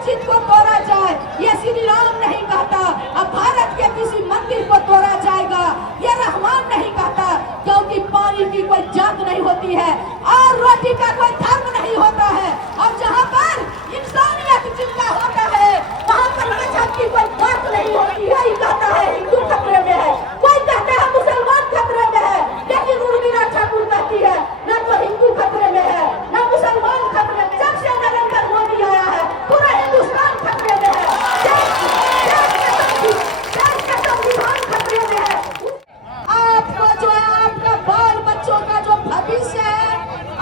मस्जिद को तोड़ा जाए, ये श्री राम नहीं कहता। अब भारत के किसी मंदिर को तोड़ा जाएगा, ये रहमान नहीं कहता, क्योंकि पानी की कोई जात नहीं होती है और रोटी का कोई धर्म नहीं होता है। और जहाँ पर इंसानियत जिंदा होता है वहाँ पर मजहब की कोई बात नहीं होती है। ये कहता है हिंदू खतरे में है, कोई कहता है मुसलमान खतरे में है, लेकिन उर्मिला ठाकुर कहती है न तो हिंदू खतरे में है न मुसलमान खतरे में। जब से नरेंद्र मोदी आया है पूरा हिंदुस्तान खतरे में है, देश का संविधान खतरे में है। आपको जो है आपका बाल बच्चों का जो भविष्य है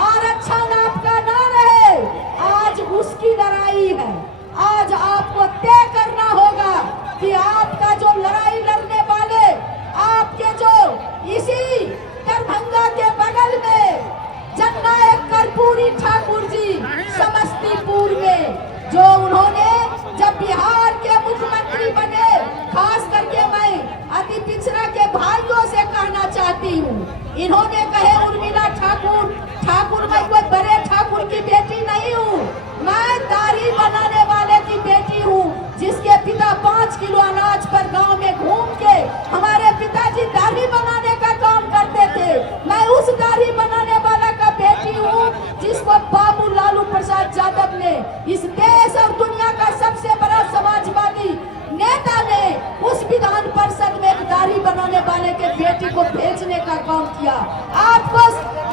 आरक्षण आपका ना रहे, आज उसकी लड़ाई है। आज आपको तय करना होगा कि आपका जो लड़ाई लड़ने वाले आपके जो इसी दरभंगा के बगल में जननायक कर्पूरी ठाकुर जी समस्तीपुर में जो उन्होंने जब बिहार के मुख्यमंत्री बने, खास करके मैं अति पिछड़ा के भाइयों से कहना चाहती हूँ, इन्होंने कहे उर्मिला ठाकुर मैं कोई बड़े ठाकुर की बेटी नहीं हूँ, मैं दाढ़ी बनाने वाले की बेटी हूँ, जिसके पिता 5 किलो अनाज पर गांव में घूम के हमारे पिताजी दाढ़ी बनाने का काम करते थे। मैं उस दाढ़ी बनाने वाला का बेटी हूँ जिसको बाबू लालू प्रसाद यादव ने, इस देश और दुनिया का सबसे बड़ा समाजवादी नेता ने, उस विधान परिषद में एक दाढ़ी बनाने वाले के बेटी को भेजने का काम किया। आपको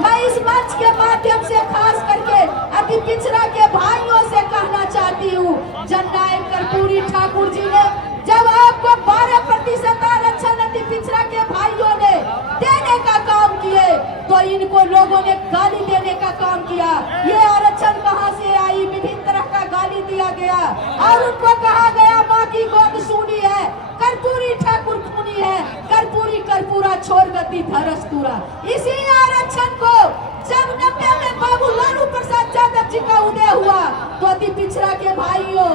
मैं इस मंच के माध्यम से खास करके अति पिछड़ा के भाइयों से कहना चाहती हूँ, जननायक कर्पूरी ठाकुर जी ने जब आपको 12% आरक्षण अति पिछड़ा के भाइयों ने देने का काम किए तो इनको लोगों ने गाली देने का काम किया। ये आरक्षण कहाँ से आई, विभिन्न तरह का गाली दिया गया और उनको कहा गया माँ की गोद सूनी है, कर्पूरी ठाकुर खूनी है, कर्पूरी कर्पूरा छोड़ गति धरस्तूरा। इसी आरक्षण को जब 90 में बाबू लालू प्रसाद यादव जी का उदय हुआ तो अति पिछड़ा के भाइयों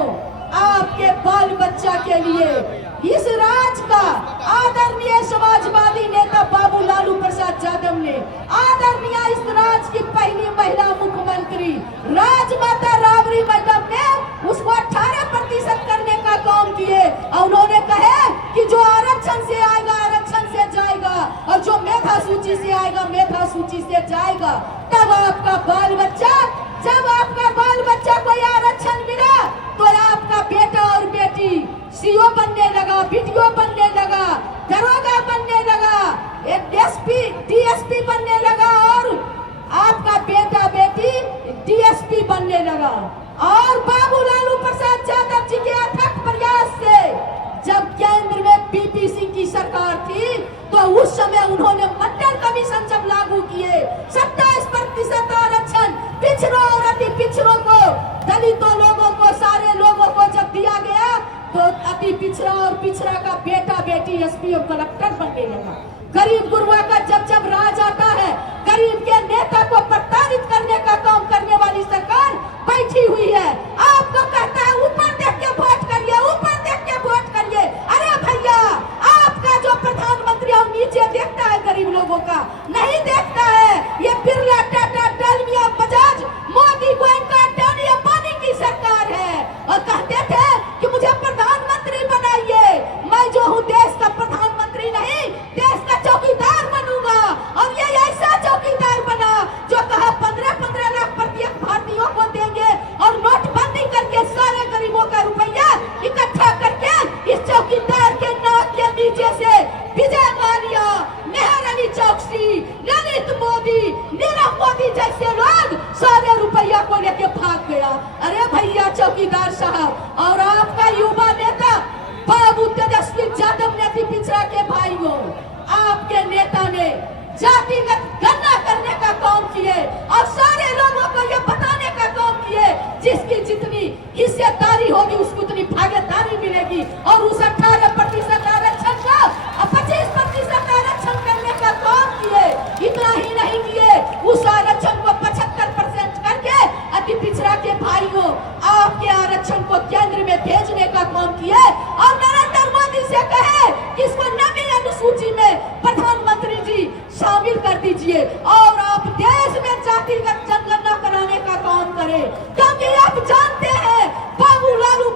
आपके बाल बच्चा के लिए इस राज का आदरणीय समाजवादी नेता बाबू लालू प्रसाद यादव ने, आदरणीय इस राज की पहली महिला मुख्यमंत्री राजमाता राबड़ी मैडम ने उसको 18% करने का काम किए और उन्होंने कहे कि जो आरक्षण से आएगा आरक्षण से जाएगा और जो मेधा सूची से आएगा मेधा सूची से जाएगा। तब आपका बाल बच्चा, जब आपका बाल बच्चा कोई आरक्षण मिला तो आपका बेटा और बेटी सीओ बनने लगा, बीडीओ बनने लगा, दरोगा बनने लगा, एक डीएसपी बनने लगा और आपका बेटा बेटी डीएसपी बनने लगा। और बाबू लालू प्रसाद यादव जी के अथक प्रयास से जब केंद्र में पीपी सिंह की सरकार थी तो उस समय उन्होंने मंडल कमीशन जब लागू किए 27% आरक्षण पिछड़ों और अति पिछड़ों को, दलितों लोगों को, सारे लोगों को जब दिया गया तो अति पिछड़ा और पिछड़ा का बेटा बेटी एसपी और कलेक्टर बनने लगा। गरीब गुरुआ का जब राज आता है, गरीब के नेता को प्रताड़ित करने का काम करने वाली सरकार बैठी हुई है। आपको कहता है ऊपर देख के वोट करिए, ऊपर देख के वोट करिए। अरे भैया, आपका जो प्रधानमंत्री और नीचे देखता है गरीब लोगों का, नहीं देखता है। ये बिरला, टाटा, डालमिया, बजाज, मोदी, गोयनका, अडानी, अंबानी की सरकार है और कहते थे कि मुझे प्रधानमंत्री बनाइए। मैं जो हूँ देश का प्रधानमंत्री नहीं, देश का चौकीदार बनूंगा। और ये ऐसा चौकीदार बना जो कहा 15-15 लाख प्रत्येक भारतीयों को देंगे और नोटबंदी करके सारे गरीबों का रुपया इकट्ठा करके इस चौकीदार के नाक के नीचे से विजय माल्या, मेहर अली चौकसी, ललित मोदी, नीरव मोदी जैसे लोग सारे रुपया को लेके भाग गया। अरे भैया चौकीदार साहब, और आपका युवा नेता बाबू तेजस्वी यादव ने अति पिछड़ा के भाइयों, आपके नेता ने जातिगत गणना करने का काम किए और सारे लोगों को ये बताने का काम किए जिसकी जितनी हिस्सेदारी होगी उसको उतनी भागीदारी मिलेगी। और उस 18% आरक्षण का 25% आरक्षण करने का काम किए। इतना ही नहीं किए, उस आरक्षण को 75% करके अति पिछड़ा के भाइयों आपके आरक्षण को केंद्र में भेजने का काम किए और नरेंद्र मोदी से कहे कि इसको 9वीं अनुसूची में प्रधानमंत्री जी शामिल कर दीजिए और आप देश में जातिगत जनगणना कराने का काम करें, क्योंकि आप जानते हैं बाबू लालू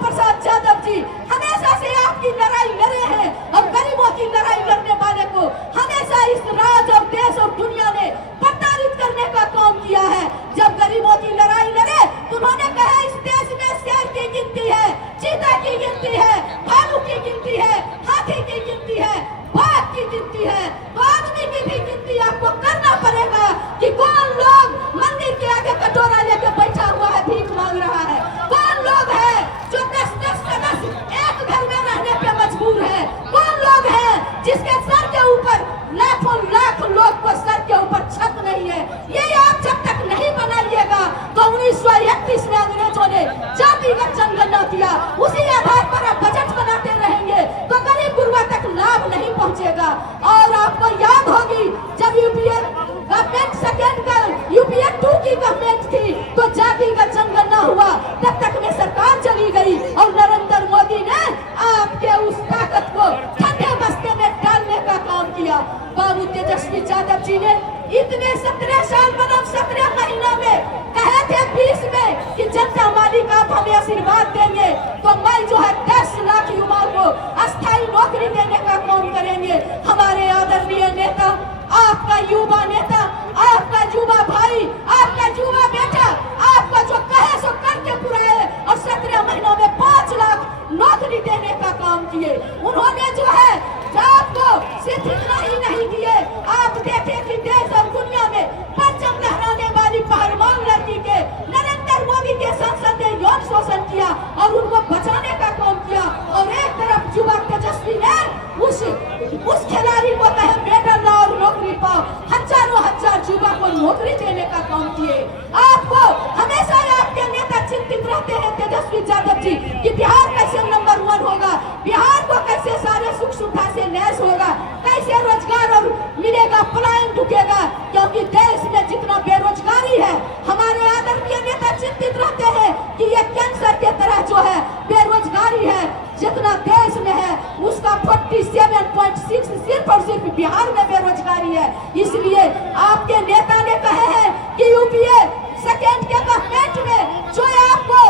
कि कौन लोग मंदिर के आगे कटोरा लेकर बैठा हुआ है, भीख मांग रहा है। कौन लोग है जो 10-10 सदस्य एक घर में रहने पे मजबूर है। कौन लोग है जिसके सर के ऊपर लाखों लाख लोग को सर के ऊपर छत नहीं है। ये आप जब तक नहीं बनाइएगा तो 1931 में अंग्रेजों ने जातिगत जनगणना किया, उसी आधार पर आप बजट बनाते रहेंगे तो गरीब गुरबा तक लाभ नहीं पहुंचेगा। और आपको याद होगी जब यूपीए गवर्नमेंट सेकेंड का यूपीए 2 की गवर्नमेंट थी तो जातिगत जनगणना हुआ, तब तक में सरकार चली गई और नरेंद्र मोदी ने आपके उस ताकत को ठंडे बस्ते में डालने का काम किया। बाबू तेजस्वी यादव जी ने इतने 17 साल मतलब 17 महीनों में कहे थे 20 में कि जनता मालिक आप हमें आशीर्वाद देंगे तो मैं जो है 10 लाख युवाओं को अस्थायी नौकरी देने का काम करेंगे। हमारे आदरणीय नेता, आपका युवा नेता, आपका युवा भाई, आपका युवा बेटा आपका जो कहे सो करके पुराए और 17 महीनों में 5 लाख नौकरी देने का काम किए। उन्होंने जो है आपको सिर्फ इतना ही नहीं किए, आप देखे कि देश और दुनिया में परचम लहराने वाली पहलवान लड़की के नरेंद्र मोदी के संसद ने यौन शोषण किया और उनको बचाने का काम किया। और एक तरफ युवा तेजस्वी ने उस खिलाड़ी को कहे मेडल लाओ और नौकरी पाओ, हजारों हजार युवा को नौकरी देने का काम किए। आपको हमेशा आपके नेता चिंतित रहते हैं तेजस्वी यादव जी कि बिहार कैसे नंबर 1 होगा, बिहार को कैसे सारे सुख सुविधा से लैस होगा, कैसे रोजगार और मिलेगा, पलायन रुकेगा। क्योंकि देश में जितना बेरोजगारी है, हमारे आदरणीय नेता चिंतित रहते हैं कि ये कैंसर के तरह जो है बेरोजगारी है, जितना देश में है उसका 47.6 सिर्फ और सिर्फ बिहार में बेरोजगारी है। इसलिए आपके नेता ने कहे हैं कि यूपीए सेकेंड के गवर्नमेंट में जो आपको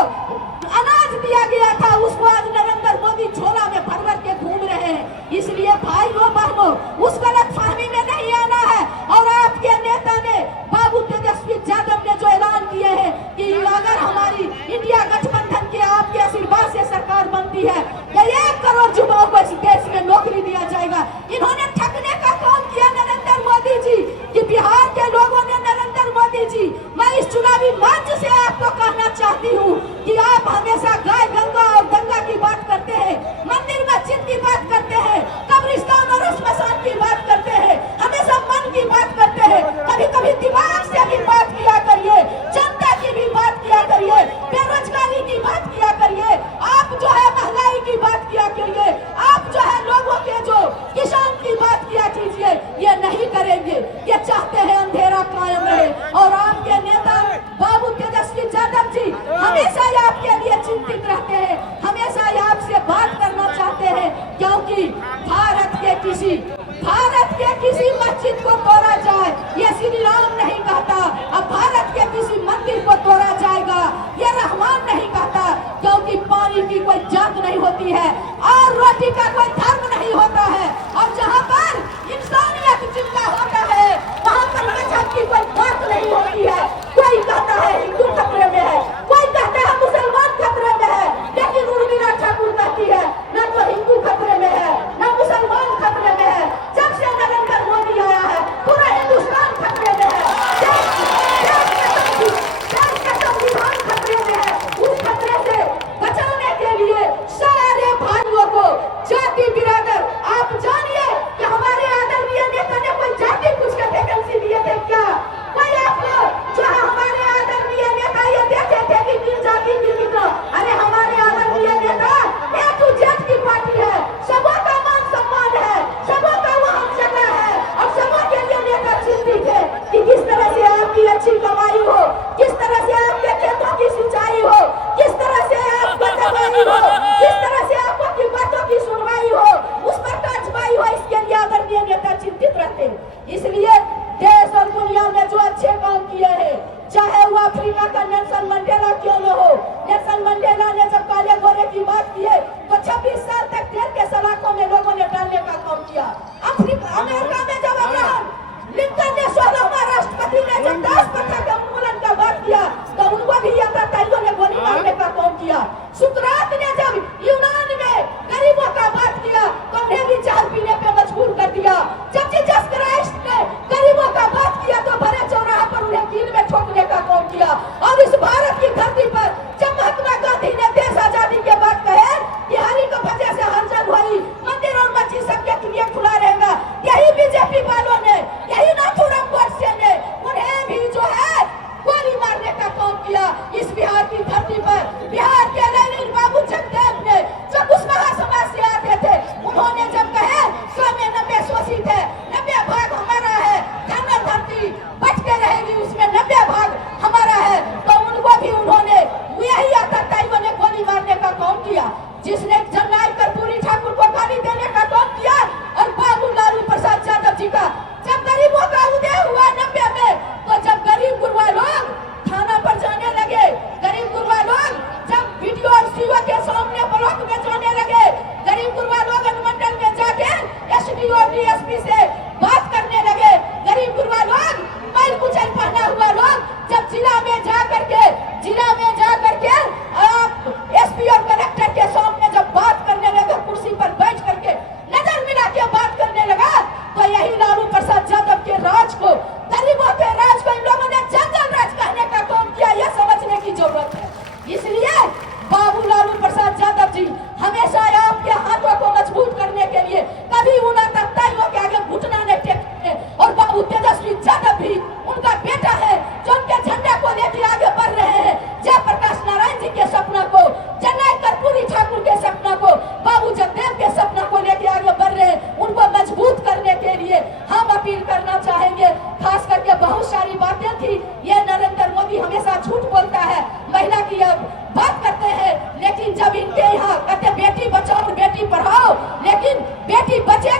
अनाज दिया गया था उसको आज नरेंद्र मोदी झोला में भर भर के घूम रहे हैं। इसलिए भाइयों बहनों उस गलतफहमी में नहीं आना है। और आपके नेता ने बाबू तेजस्वी यादव ने जो ऐलान किए हैं कि अगर हमारी इंडिया गठबंधन के आपके आशीर्वाद से सरकार बनती है तो 1 करोड़ युवाओं को इस देश में नौकरी दिया जाएगा। इन्होंने ठगने का काम किया नरेंद्र मोदी जी कि बिहार के लोगों ने नरेंद्र मोदी जी, मैं इस चुनावी मंच से आपको कहना चाहती हूँ कि आप हमेशा गाय गंगा और गंगा की बात करते हैं, मंदिर मस्जिद की बात करते हैं, कब्रिस्तान और स्मशान की बात करते हैं, हमेशा मन की बात करते हैं। कभी कभी दिमाग से भी बात किया करिए, जनता की भी बात किया करिए, बेरोजगारी की बात किया करिए, आप जो है महंगाई की बात किया करिए, आप जो है लोगों के जो किसान की बात किया कीजिए। ये नहीं करेंगे, ये चाहते हैं अंधेरा कायम रहे। और आपके नेता बाबू तेजस्वी यादव जी हमेशा आपके लिए चिंतित रहते हैं, हमेशा आपसे बात करना चाहते हैं। क्योंकि भारत के किसी मस्जिद को तोड़ा जाए ये श्री राम नहीं कहता, अब भारत के किसी मंदिर को तोड़ा जाएगा ये रहमान नहीं कहता। क्योंकि पानी की कोई जात नहीं होती है और रोटी का कोई धर्म नहीं होता है। और जहाँ पर इंसानियत जिंदा होता है वहाँ पर मजहब की कोई बात नहीं होती है। कोई कहता है हिंदू खतरे में है, कोई कहता है मुसलमान खतरे में है, लेकिन उर्मिला ठाकुर कहती है न तो हिंदू खतरे में है न मुसलमान खतरे में है। जब से नरेंद्र मोदी आया है पूरा हिंदुस्तान खतरे में है, देश का संविधान खतरे में है। उस खतरे से बचाने के लिए सारे भाइयों को जाति बिरादर, आप जानिए कि हमारे आदरणीय नेता ने कोई जाति पूछ के वैकेंसी दिए थे क्या? कोई आपको जो है हमारे आदरणीय नेता ये देखे थे कि किन जाति की कितना? अरे हमारे आदरणीय नेता A to Z की पार्टी है, सबों का मान सम्मान है, सबों का वहाँ जगह है और सबों के लिए नेता चिंतित है कि किस तरह से आपकी अच्छी कमाई हो, किस तरह से आपके खेतों की सिंचाई हो, किस तरह से आपको दवाई हो, किस तरह से आपको की बातों की सुनवाई हो, उस पर कार्रवाई हो। इसके लिए आदरणीय नेता चिंतित रहते हैं। इसलिए देश और दुनिया में जो अच्छे काम किए हैं, चाहे वो अफ्रीका का नेल्सन मंडेला क्यों न हो, नेल्सन मंडेला बेटी बचाओ